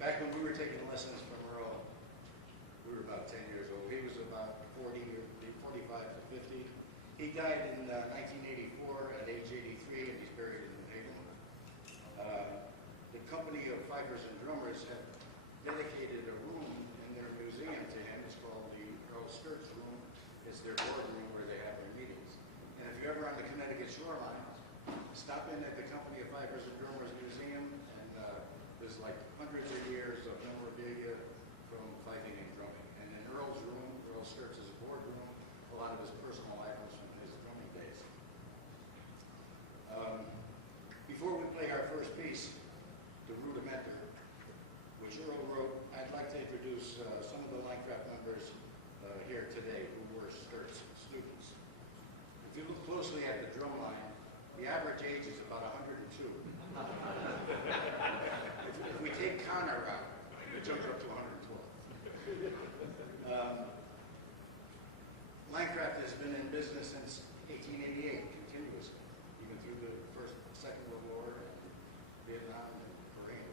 Back when we were taking lessons from Earl, we were about 10 years old. He was about 45 to 50. He died in 1984 at age 83, and he's buried in New Haven. The company of fifers and drummers have dedicated a room in their museum to him. It's called the Earl Sturts Room. It's their boardroom where they have their meetings. And if you're ever on the Connecticut shoreline, stop in at the Company of Fifers and Drummers Museum, and there's like hundreds of years of memorabilia from fifing and drumming. And in Earl's room, Earl Sturts' boardroom, a lot of his personal items from his drumming days. Before we play our first piece, The Rudimenter, which Earl wrote, I'd like to introduce some of the Linecraft members here today who were Sturts students. If you look closely at the drum line, the average age is about 102. If we take Connor out, it jumps up to 112. Linecraft has been in business since 1888, continuously, even through the Second World War, and Vietnam, and Korea.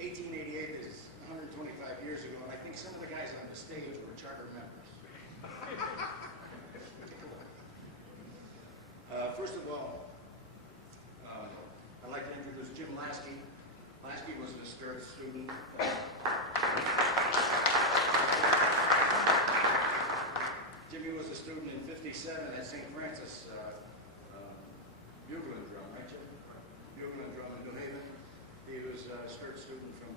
1888 is 125 years ago, and I think some of the guys on the stage were charter members. First of all, I'd like to introduce Jim Lasky. Lasky was a Sturts student. Jimmy was a student in '57 at St. Francis, bugle and drum, right, Jim? Bugle and drum in New Haven. He was a Sturts student from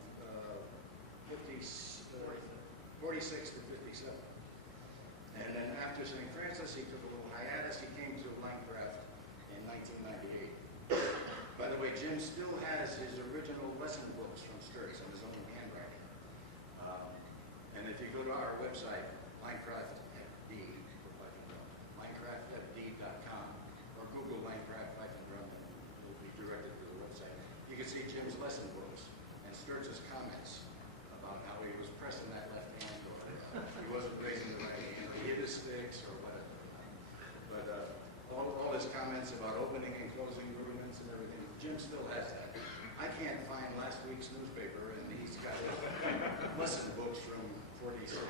46 to 57. And then after St. Francis, he took a little hiatus. He came to Linecraft in 1998. By the way, Jim still has his original lesson books from Sturts in his own handwriting. And if you go to our website, linecraftfd.com, or Google Linecraft Fife and Drum, and you'll be directed to the website. You can see Jim's lesson books and Sturts' comments about how he was pressing that left hand, or he wasn't raising the right hand, he hit his sticks, or whatever. But all his comments about opening and closing rudiments and everything, Jim still has that. I can't find last week's newspaper, and he's got lesson books from 46.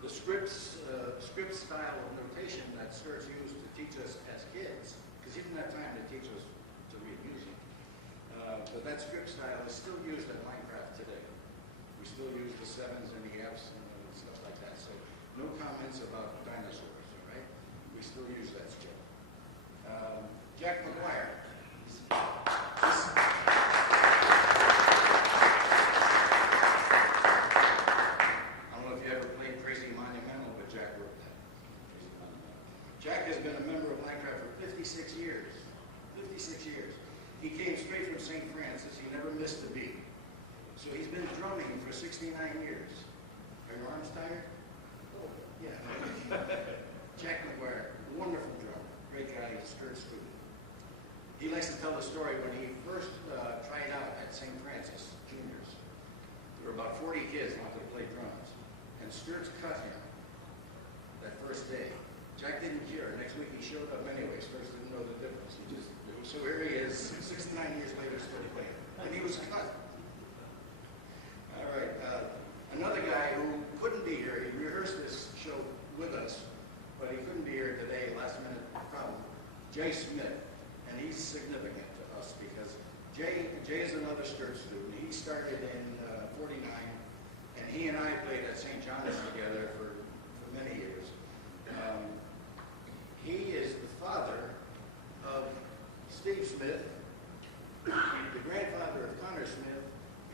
The script style of notation that Sturts used to teach us as kids, because he didn't have time to teach us to read music, but that script style is still used at Linecraft today. We still use the 7s and the Fs and stuff like that. So no comments about dinosaurs, all right? We still use that script. Jack McGuire. I don't know if you ever played Crazy Monumental, but Jack wrote that. Jack has been a member of Linecraft for 56 years. 56 years. He came straight from St. Francis. He never missed a beat. So he's been drumming for 69 years. Are your arms tired? Oh, yeah. Jack McGuire, wonderful drummer. Great guy, Sturts student. He likes to tell the story when he first tried out at St. Francis Juniors. There were about 40 kids wanted to play drums, and Sturts cut him that first day. Jack didn't care. Next week he showed up anyway. Sturts didn't know the difference. So here he is, 69 years later, still playing, and he was cut. All right, another guy who couldn't be here. He rehearsed this show with us, but he couldn't be here today. Last minute problem. Jay Smith. And he's significant to us because Jay is another Sturts student. He started in '49, and he and I played at St. John's together for many years. He is the father of Steve Smith, the grandfather of Connor Smith,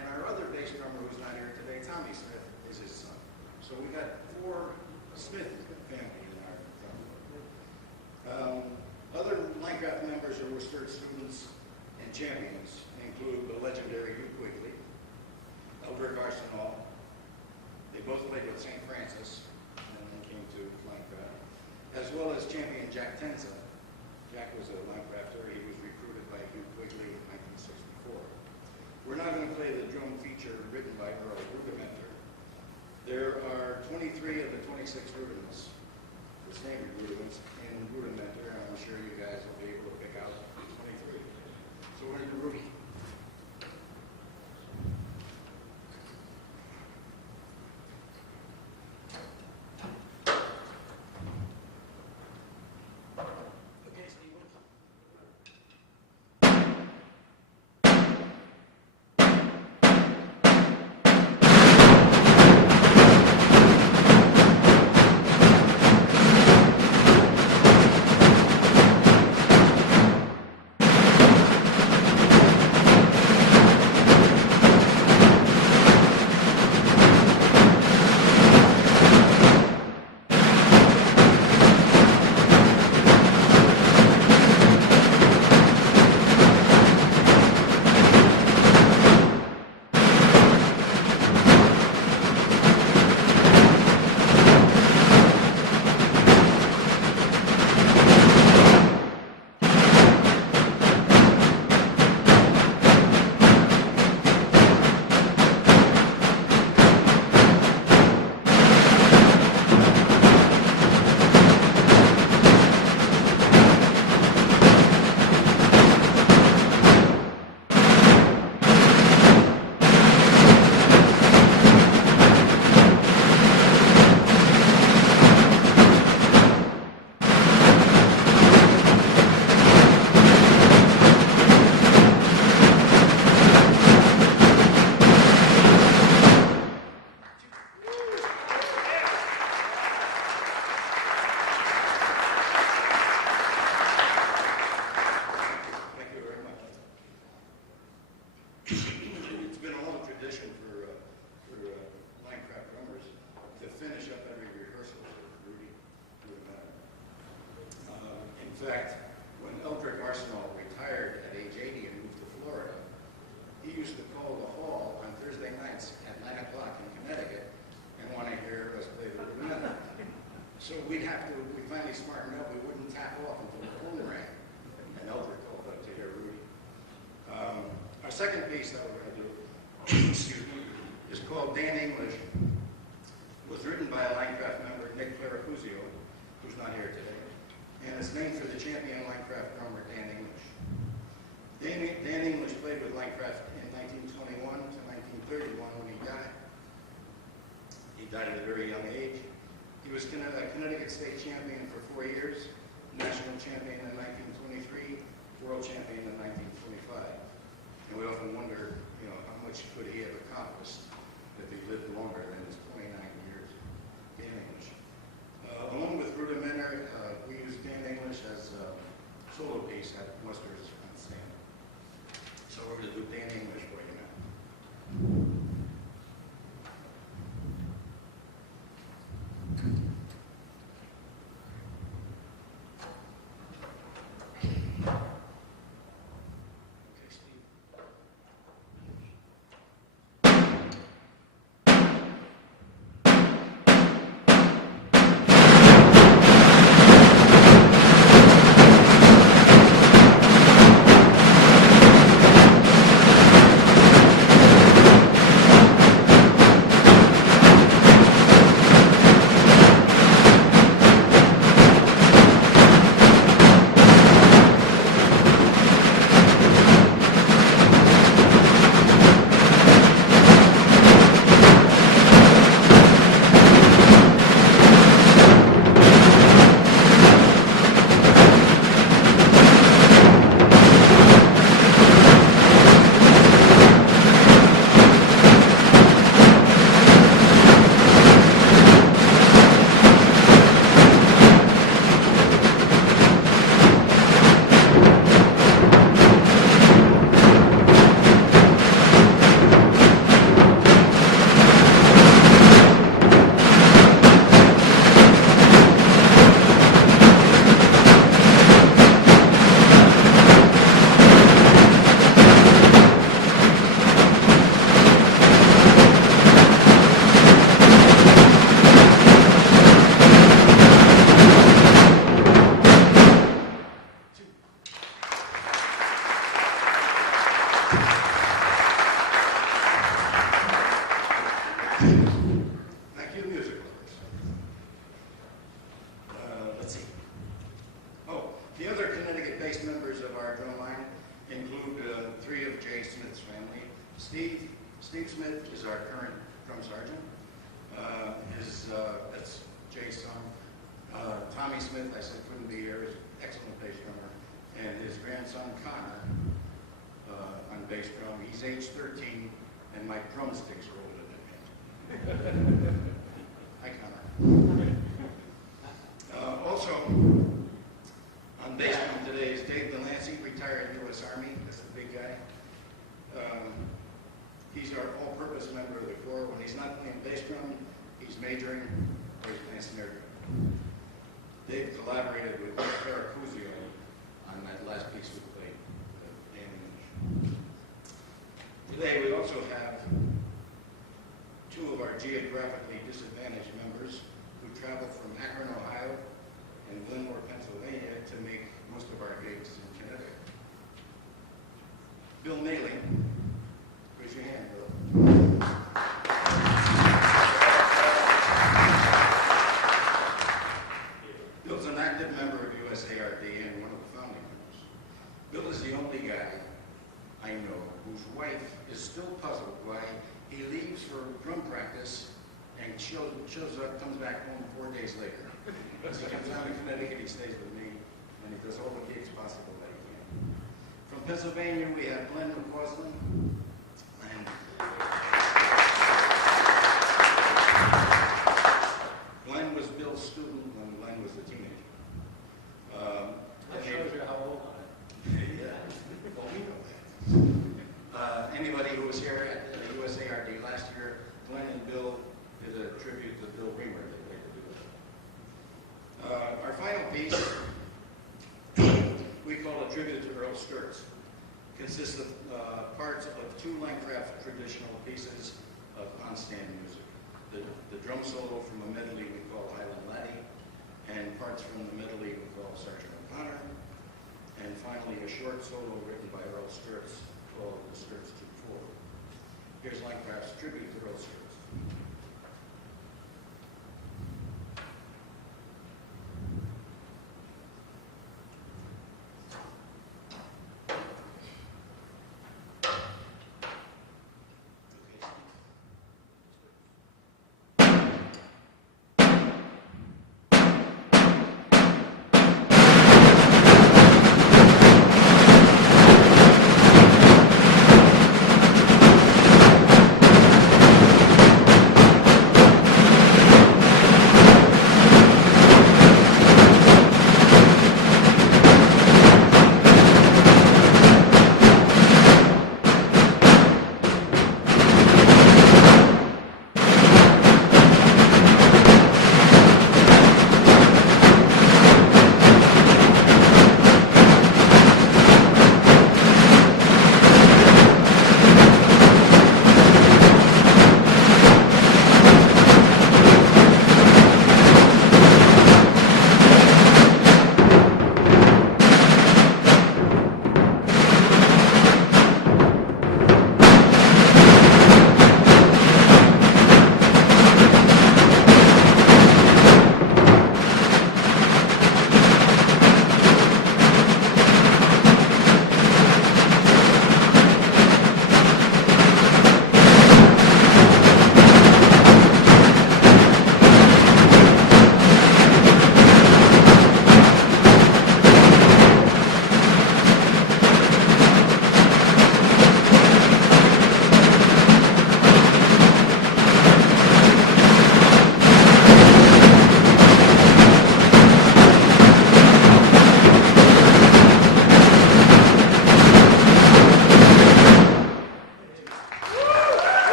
and our other bass drummer who's not here today, Tommy Smith, is his son. So we got 4 Smith family in our family. Other Linecraft members who were Sturts students and champions include the legendary Hugh Quigley, Elbert Arsenal. They both played with St. Francis and then came to Linecraft, as well as champion Jack Tenza. Jack was a Linecrafter. He was recruited by Hugh Quigley in 1964. We're now going to play the drum feature written by Earl, Rudimenter. There are 23 of the 26 rudiments, the standard rudiments, in Rudimenter, and I'm sure you guys will be able to pick out fact, when Eldrick Arsenal retired at age 80 and moved to Florida, he used to call the hall on Thursday nights at 9 o'clock in Connecticut and want to hear us play the Rudy. So we finally smartened up, we wouldn't tap off until the phone rang. And Eldrick called up to hear Rudy. Our second piece that we're going to do, excuse me, is called Dan English. It was written by a Linecraft member, Nick Claracuzio, who's not here today. And it's named for the champion Linecraft drummer, Dan English. Dan English played with Linecraft in 1921 to 1931 when he died. He died at a very young age. He was Connecticut State Champion for 4 years, National Champion in 1923, World Champion in 1925. And we often wonder, how much could he have accomplished if he lived longer than his 29 years. Dan English. Along with Rudimentary, we used Dan English as a solo piece at Worcester's on stand. So we're going to do Dan English for you now. Steve Smith is our current drum sergeant. That's Jay's son. Tommy Smith, I said couldn't be here, is an excellent bass drummer. And his grandson Connor on bass drum. He's age 13, and my drumsticks are older than him. Hi, Connor. Also, on bass drum today is Dave Delancey, retired U.S. Army. That's the big guy. He's our all-purpose member of the Corps. When he's not playing bass drum, he's majoring or he's playing snare drum. Dave collaborated with Nick Claracuzio on that last piece we played, Dan English. Today we also have two of our geographically disadvantaged members who travel from Akron, Ohio and Glenmore, Pennsylvania to make most of our gigs in Connecticut. Bill Maley, raise your hand, Bill. Bill's an active member of USARD and one of the founding members. Bill is the only guy I know whose wife is still puzzled why he leaves for drum practice and shows up, comes back home 4 days later. As he comes down to Connecticut, he stays with me, and he does all the gigs possible that he can. From Pennsylvania, we have Glenn McCausland. And Glenn was Bill's student when Glenn was a teenager. That shows you how old I am. Yeah. Well, we know that. Anybody who was here at the USARD last year, Glenn and Bill did a tribute to Bill Reamer. They played the duo. Our final piece skirts. Consists of parts of two Landcraft traditional pieces of on-stand music. The drum solo from a medley we call Highland Laddie, and parts from the medley we call Sergeant O'Connor, and finally a short solo written by Earl Skirts called The Skirts to the Fore. Here's Landcraft's tribute to Earl Skirts.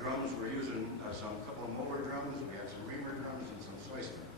Drums, we're using some couple of mower drums, we have some reamer drums and some soy drums.